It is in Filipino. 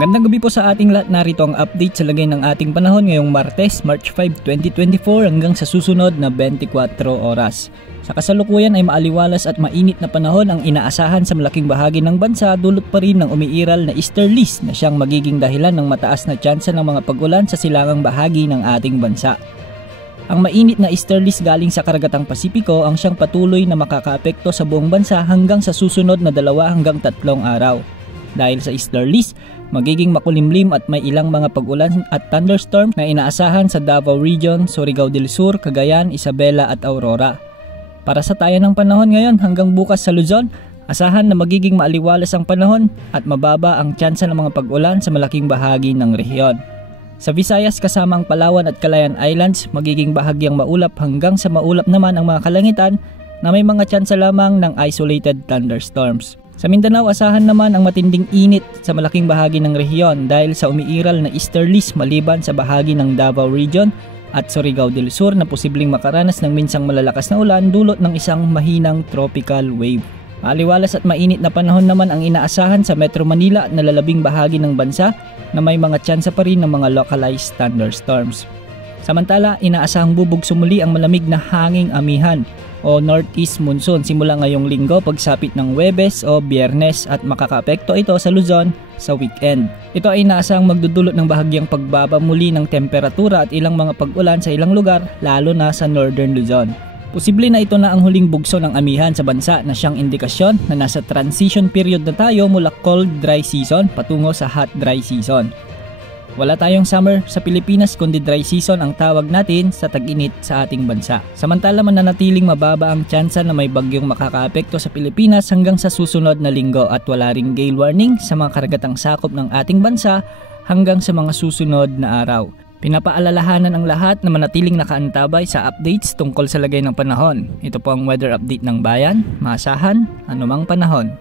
Magandang gabi po sa ating lahat. Narito ang update sa lagay ng ating panahon ngayong Martes, March 5, 2024 hanggang sa susunod na 24 oras. Sa kasalukuyan ay maaliwalas at mainit na panahon ang inaasahan sa malaking bahagi ng bansa, dulot pa rin ng umiiral na easterlies na siyang magiging dahilan ng mataas na tsansa ng mga pag-ulan sa silangang bahagi ng ating bansa. Ang mainit na easterlies galing sa karagatang Pasipiko ang siyang patuloy na makakaapekto sa buong bansa hanggang sa susunod na 2 hanggang 3 araw. Dahil sa easterlies, magiging makulimlim at may ilang mga pag-ulan at thunderstorm na inaasahan sa Davao Region, Surigao del Sur, Cagayan, Isabela at Aurora. Para sa tayan ng panahon ngayon hanggang bukas sa Luzon, asahan na magiging maaliwalas ang panahon at mababa ang tsansa ng mga pag-ulan sa malaking bahagi ng rehiyon. Sa Visayas kasama ang Palawan at Calayan Islands, magiging bahagyang maulap hanggang sa maulap naman ang mga kalangitan na may mga tsansa lamang ng isolated thunderstorms. Sa Mindanao, asahan naman ang matinding init sa malaking bahagi ng rehiyon dahil sa umiiral na easterlies maliban sa bahagi ng Davao Region at Surigao del Sur na posibleng makaranas ng minsang malalakas na ulan dulot ng isang mahinang tropical wave. Maaliwalas at mainit na panahon naman ang inaasahan sa Metro Manila at nalalabing bahagi ng bansa na may mga tsansa pa rin ng mga localized thunderstorms. Samantala, inaasahang bubugso muli ang malamig na hanging amihan o northeast monsoon simula ngayong linggo pagsapit ng Huwebes o Biyernes at makakaapekto ito sa Luzon sa weekend. Ito ay inaasahang magdudulot ng bahagyang pagbaba muli ng temperatura at ilang mga pag-ulan sa ilang lugar lalo na sa northern Luzon. Posible na ito na ang huling bugso ng amihan sa bansa na siyang indikasyon na nasa transition period na tayo mula cold dry season patungo sa hot dry season. Wala tayong summer sa Pilipinas kundi dry season ang tawag natin sa tag-init sa ating bansa. Samantala mananatiling mababa ang tsansa na may bagyong makakaapekto sa Pilipinas hanggang sa susunod na linggo at wala ring gale warning sa mga karagatang sakop ng ating bansa hanggang sa mga susunod na araw. Pinapaalalahanan ang lahat na manatiling nakaantabay sa updates tungkol sa lagay ng panahon. Ito po ang weather update ng bayan, maasahan, anumang panahon.